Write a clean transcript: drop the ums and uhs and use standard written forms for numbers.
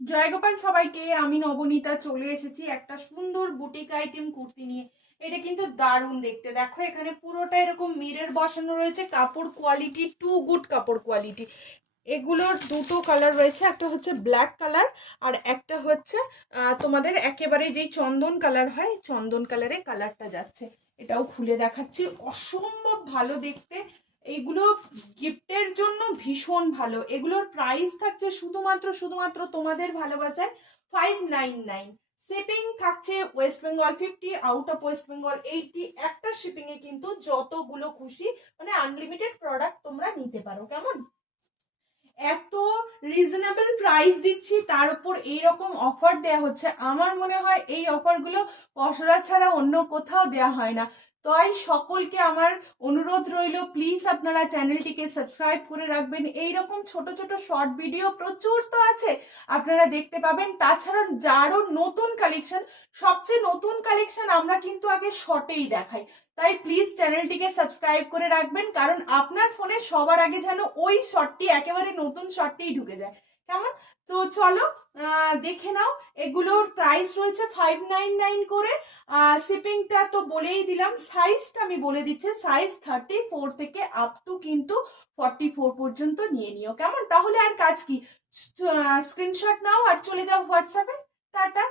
জয়গোপাল সবাইকে, আমি নবনীতা চলে এসেছি একটা সুন্দর বুটিক আইটেম কুর্তি নিয়ে। এটা কিন্তু দারুণ দেখতে, দেখো এখানে পুরোটা এরকম মিরর বসানো রয়েছে, কাপড় কোয়ালিটি টু গুড কাপড় কোয়ালিটি। এগুলোর দুটো কালার রয়েছে, একটা হচ্ছে ব্ল্যাক কালার আর একটা হচ্ছে তোমাদের একেবারে যেই চন্দন কালার হয়, চন্দন কালারে কালারটা যাচ্ছে। এটাও খুলে দেখাচ্ছি, অসম্ভব ভালো দেখতে। এইগুলো গিফটের জন্য ভীষণ ভালো। এগুলোর প্রাইস থাকছে শুধুমাত্র তোমাদের ভালোবাসায় 599। শিপিং থাকছে West Bengal 50, out of West Bengal 80। একটা শিপিং এ কিন্তু যতগুলো খুশি মানে আনলিমিটেড প্রোডাক্ট তোমরা নিতে পারো। কেমন এত রিজনেবল প্রাইস দিচ্ছি, তার উপর এইরকম অফার দেয়া হচ্ছে। আমার মনে হয় এই অফারগুলো পসরা ছাড়া অন্য কোথাও দেয়া হয় না। তাই সকলকে আমার অনুরোধ রইল, প্লিজ আপনারা চ্যানেলটিকে সাবস্ক্রাইব করে রাখবেন। এইরকম ছোট ছোট শর্ট ভিডিও প্রচুর তো আছে, আপনারা দেখতে পাবেন। তাছাড়া যারও নতুন কালেকশন, সবচেয়ে নতুন কালেকশন আমরা কিন্তু আগে শর্টেই দেখাই। তাই প্লিজ চ্যানেলটিকে সাবস্ক্রাইব করে রাখবেন, কারণ আপনার ফোনে সবার আগে যেন ওই শর্টটি, একেবারে নতুন শর্টটিই ঢুকে যায়। কেমন? তো চলো দেখে নাও। এগুলোর প্রাইস রয়েছে 599 করে। শিপিংটা তো বলেই দিলাম, সাইজটা আমি বলে দিচ্ছি, সাইজ 34 থেকে আপ টু কিন্তু 44 পর্যন্ত নিয়ে নিও। কেমন? তাহলে আর কাজ কি, স্ক্রিনশট নাও আর চলে যাও হোয়াটসঅ্যাপে। টাটা।